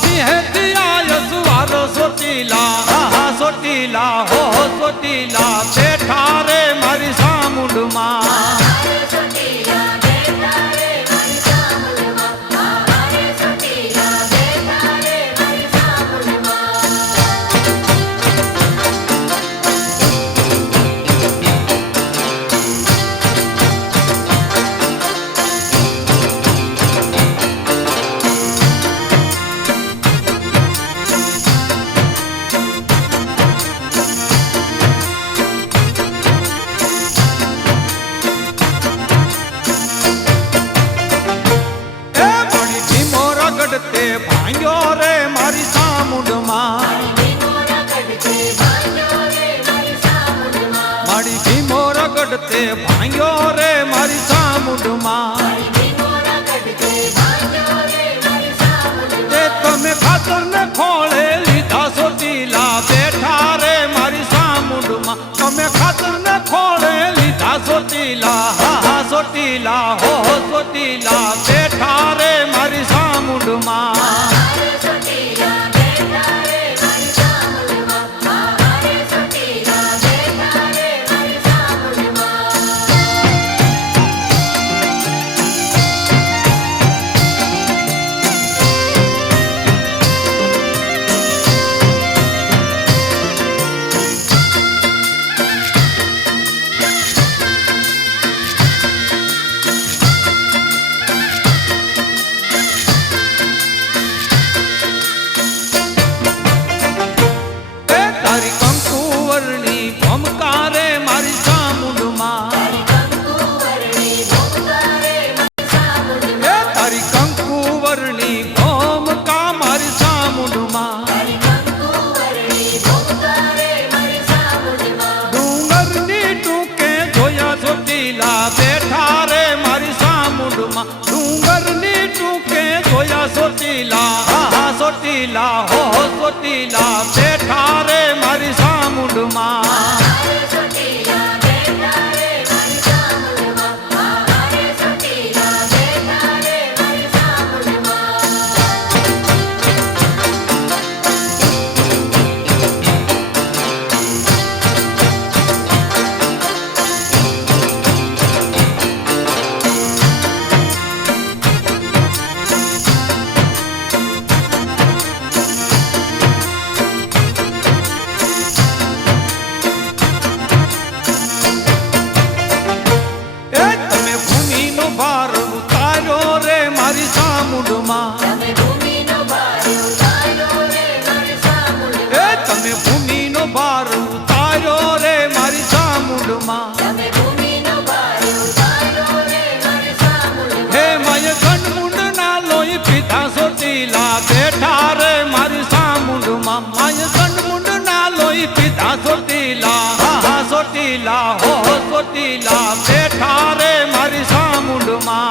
सिंह दिया यसुवारो सोटीला सोटीला हो सोटीला बैठा रे मारी सामुंड मां गढ़ते भांग्यो रे मारी सामुंड मां मारी भीमोर गढ़ते भांग्यो रे मारी सामुंड मां ते तमे खातर ने खोले लीधा सोटीला बैठा रे मारी सामुंड मां तमे खातर ने खोले लीधा सोटीला सोटीला हो सोटीला बैठा रे मारी सामुंड मां बैठा रे मारी सामुंड मां डूंगर नी टूके जोया सोटीला सोटीला हो सोटीला बैठा रे मारी सामुंड मां बैठा रे मारी सामुंड मां माय कंड ना लोई पिता सोटीला सोटीला हो सोटीला बैठा रे मारी सामुंड मां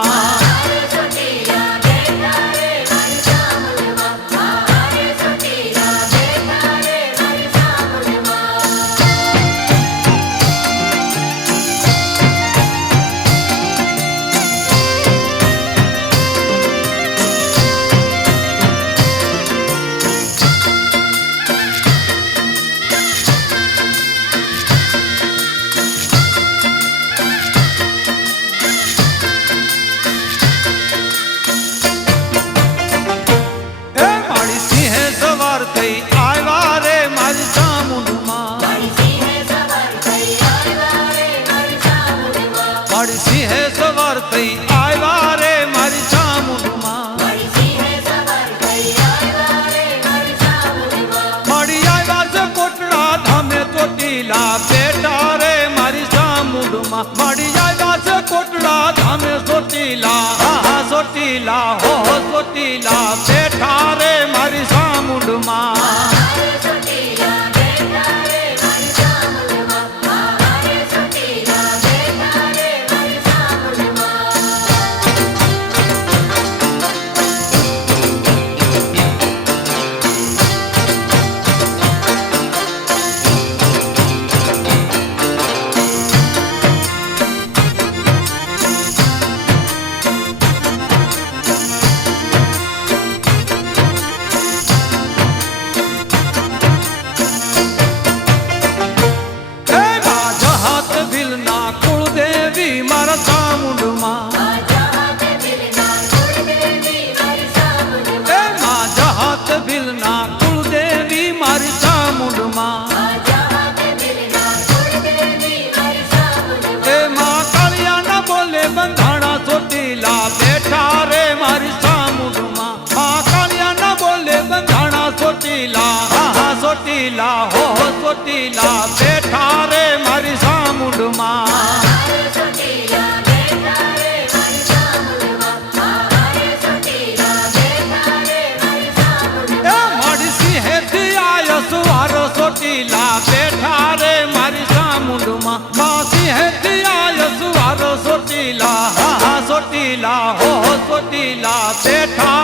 बैठा रे मारी सामुंड मां मड़ी जाएगा से कोटड़ा धामे सोटीला सोटीला हो सोटीला बैठा रे मारी सामुंड मां ચોટીલા હો ચોટીલા બેઠા રે મારી સામુંડમાં ચોટીલા બેઠા રે મારી સામુંડમાં માસી હેતી આયો સુવારો ચોટીલા હા ચોટીલા હો ચોટીલા બેઠા